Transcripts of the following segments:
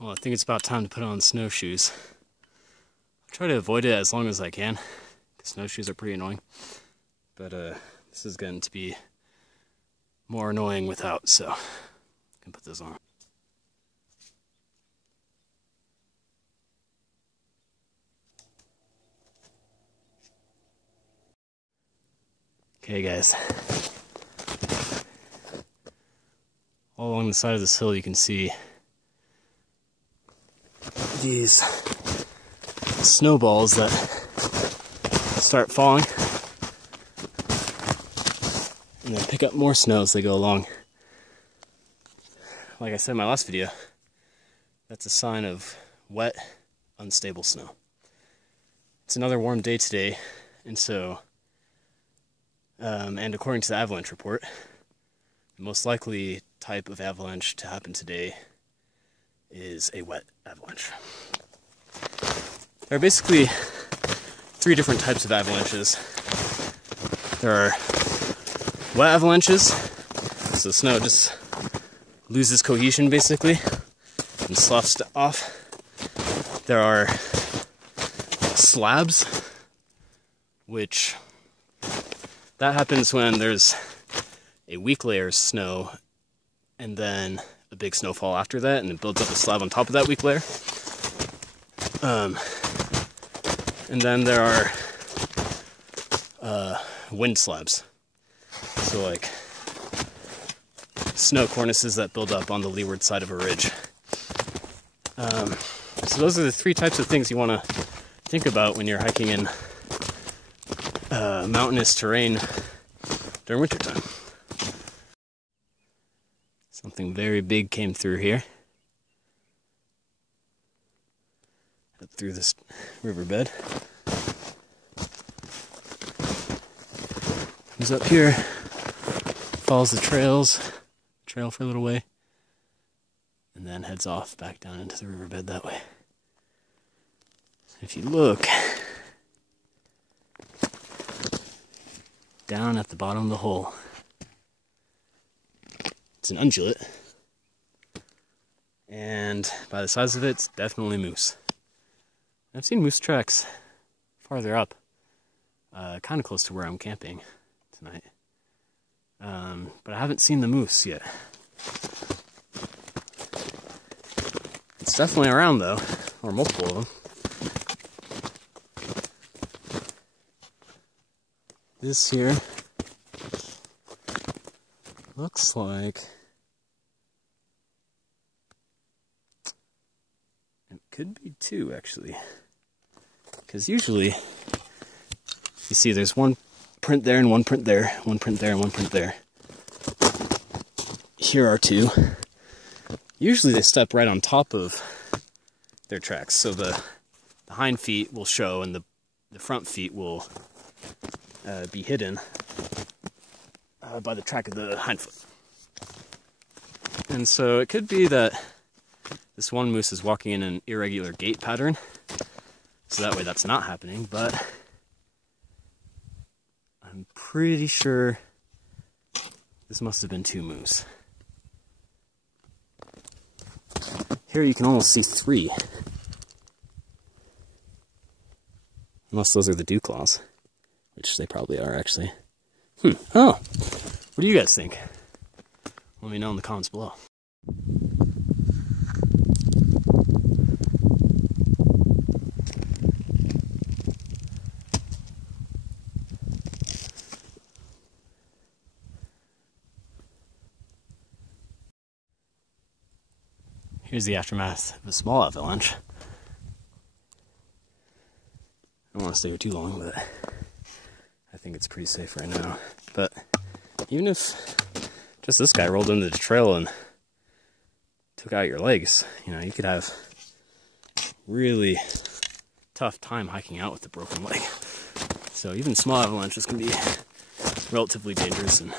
Well, I think it's about time to put on snowshoes. I try to avoid it as long as I can, because snowshoes are pretty annoying. But this is going to be more annoying without, so I can put this on. Okay guys, all along the side of this hill you can see these snowballs that start falling and then pick up more snow as they go along. Like I said in my last video, that's a sign of wet, unstable snow. It's another warm day today, and so and according to the avalanche report, the most likely type of avalanche to happen today is a wet avalanche. There are basically three different types of avalanches. There are wet avalanches, so the snow just loses cohesion basically and sloughs off. There are slabs, which that happens when there's a weak layer of snow and then a big snowfall after that, and it builds up a slab on top of that weak layer. And then there are wind slabs. So like snow cornices that build up on the leeward side of a ridge. So those are the three types of things you want to think about when you're hiking in mountainous terrain during wintertime. Something very big came through here. Through this riverbed. Comes up here, follows the trail for a little way, and then heads off back down into the riverbed that way. If you look down at the bottom of the hole, it's an undulate, and by the size of it, it's definitely moose. I've seen moose tracks farther up, kind of close to where I'm camping tonight, but I haven't seen the moose yet. It's definitely around though, or multiple of them. This here looks like it could be two actually, because usually you see there's one print there and one print there, one print there and one print there. Here are two. Usually they step right on top of their tracks, so the hind feet will show and the front feet will be hidden by the track of the hind foot. And so it could be that this one moose is walking in an irregular gait pattern, so that way that's not happening, but I'm pretty sure this must have been two moose. Here you can almost see three. Unless those are the dew claws, which they probably are actually. Oh, what do you guys think? Let me know in the comments below. Here's the aftermath of a small avalanche. I don't want to stay here too long, but I think it's pretty safe right now. But even if just this guy rolled into the trail and took out your legs, you know, you could have really tough time hiking out with a broken leg. So even small avalanches can be relatively dangerous, and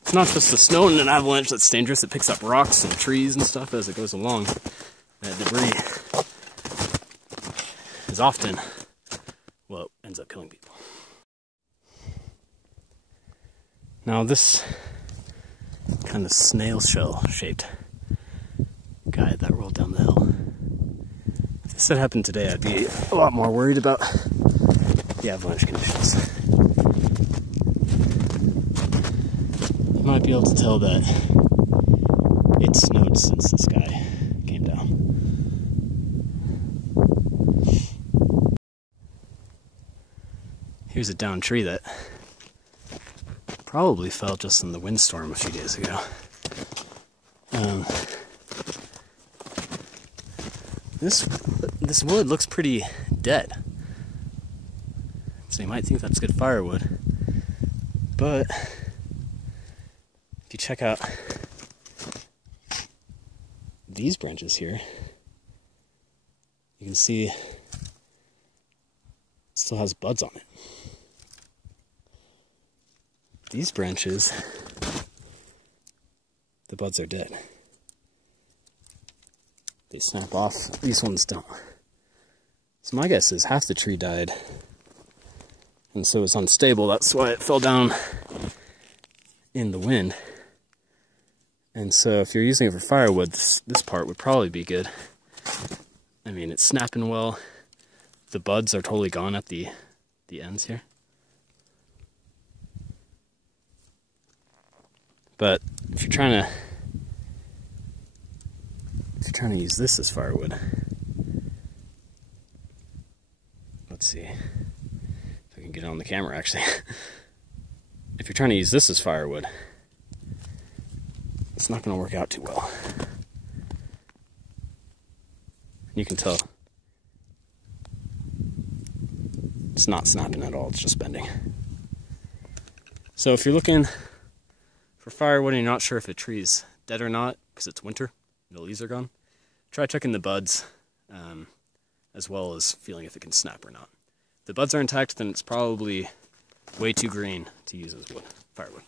it's not just the snow in an avalanche that's dangerous. It picks up rocks and trees and stuff as it goes along. That debris is often what ends up killing people. Now this kind of snail shell shaped guy that rolled down the hill. If this had happened today, I'd be a lot more worried about the avalanche conditions. You might be able to tell that it snowed since the sky came down. Here's a downed tree that probably fell just in the windstorm a few days ago. This wood looks pretty dead, so you might think that's good firewood, but if you check out these branches here, you can see it still has buds on it. These branches, the buds are dead. They snap off, these ones don't. So my guess is half the tree died, and so it's unstable. That's why it fell down in the wind. And so if you're using it for firewood, this part would probably be good. I mean, it's snapping well. The buds are totally gone at the ends here. But if you're trying to use this as firewood, let's see if I can get it on the camera actually. If you're trying to use this as firewood, it's not going to work out too well. You can tell it's not snapping at all, it's just bending. So if you're looking for firewood and you're not sure if a tree's dead or not, because it's winter, the leaves are gone, try checking the buds, as well as feeling if it can snap or not. If the buds are intact, then it's probably way too green to use as firewood.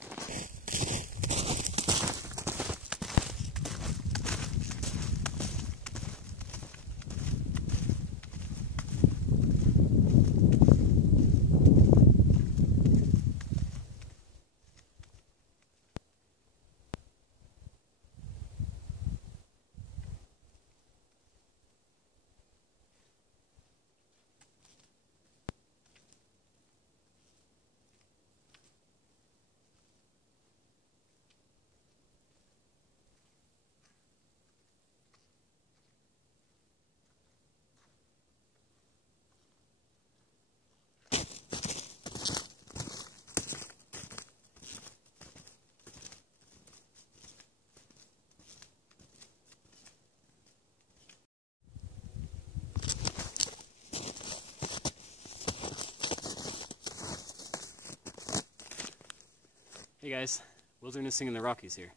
Hey guys, wildernessing in the Rockies here.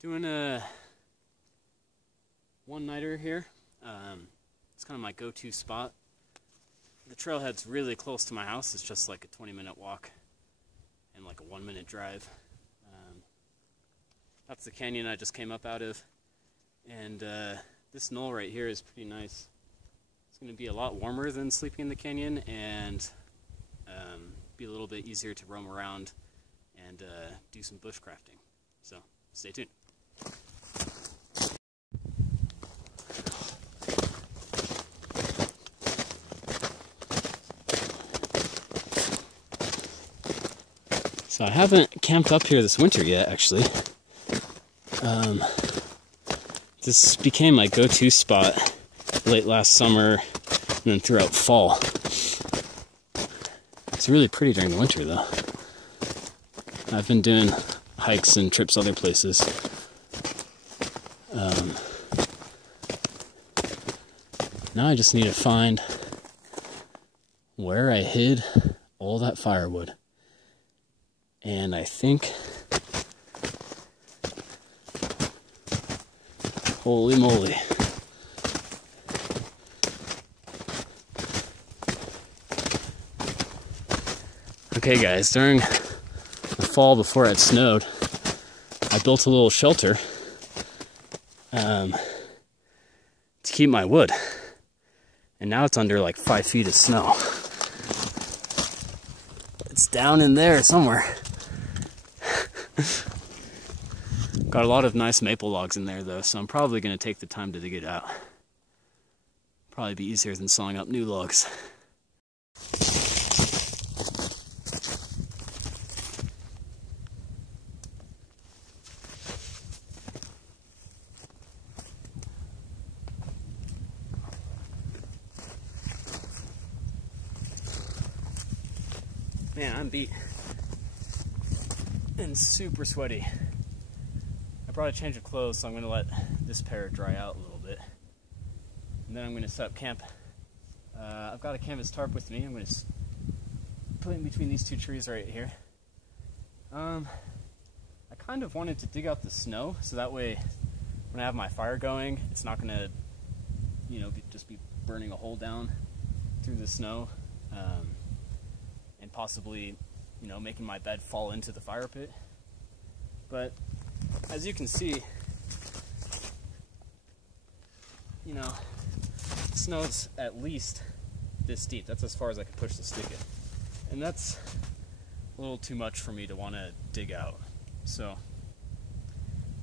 Doing a one-nighter here. It's kind of my go-to spot. The trailhead's really close to my house. It's just like a 20-minute walk and like a 1-minute drive. That's the canyon I just came up out of. And this knoll right here is pretty nice. It's going to be a lot warmer than sleeping in the canyon and be a little bit easier to roam around and do some bushcrafting. So, stay tuned. So I haven't camped up here this winter yet, actually. This became my go-to spot late last summer and then throughout fall. It's really pretty during the winter, though. I've been doing hikes and trips other places. Now I just need to find where I hid all that firewood. And I think, holy moly. Okay guys, during the fall before it snowed, I built a little shelter to keep my wood. And now it's under like 5 feet of snow. It's down in there somewhere. Got a lot of nice maple logs in there though, so I'm probably going to take the time to dig it out. Probably be easier than sawing up new logs. Man, I'm beat and super sweaty. I brought a change of clothes, so I'm gonna let this pair dry out a little bit. And then I'm gonna set up camp. I've got a canvas tarp with me. I'm gonna put it in between these two trees right here. I kind of wanted to dig out the snow, so that way when I have my fire going, it's not gonna, you know, just be burning a hole down through the snow. And possibly, you know, making my bed fall into the fire pit. But as you can see, you know, the snow's at least this deep. That's as far as I could push the stick in. And that's a little too much for me to want to dig out. So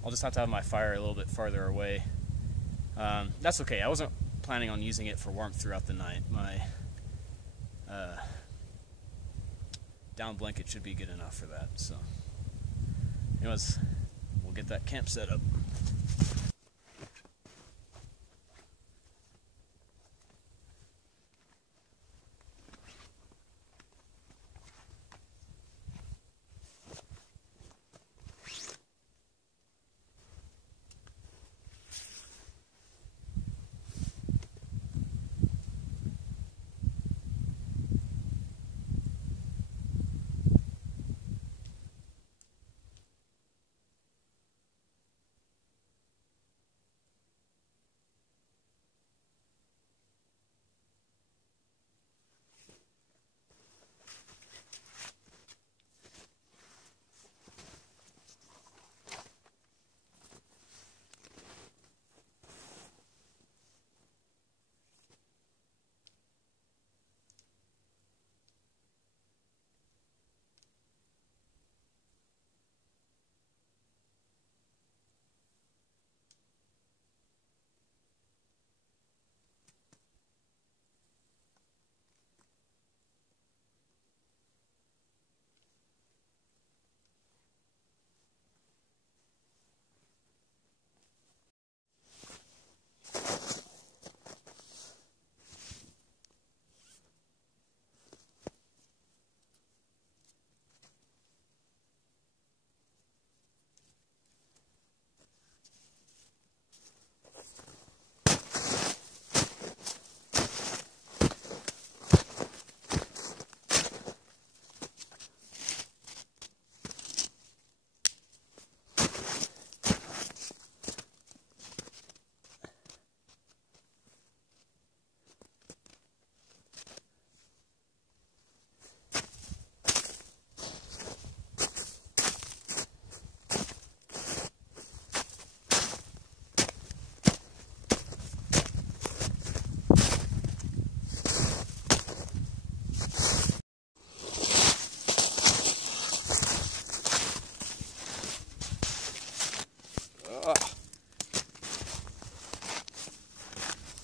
I'll just have to have my fire a little bit farther away. That's okay. I wasn't planning on using it for warmth throughout the night. My down blanket should be good enough for that. So anyways, we'll get that camp set up.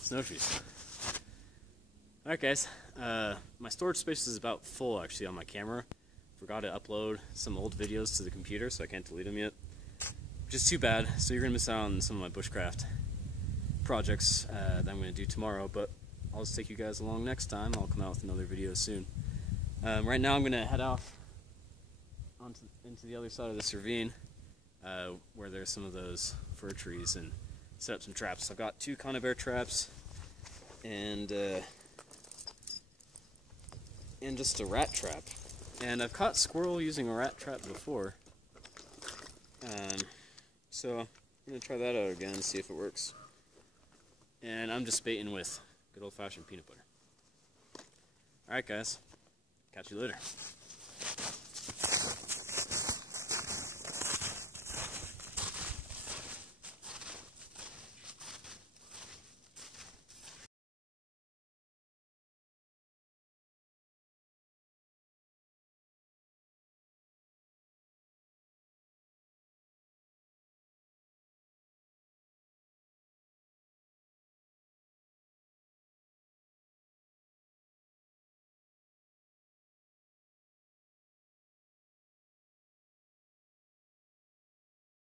Snowshoes. Alright guys, my storage space is about full actually on my camera. Forgot to upload some old videos to the computer, so I can't delete them yet. Which is too bad, so you're going to miss out on some of my bushcraft projects that I'm going to do tomorrow, but I'll just take you guys along next time. I'll come out with another video soon. Right now I'm going to head off into the other side of this ravine where there's some of those fir trees and set up some traps. I've got 2 conibear traps and just a rat trap. And I've caught squirrel using a rat trap before. So I'm going to try that out again and see if it works. And I'm just baiting with good old-fashioned peanut butter. Alright guys, catch you later.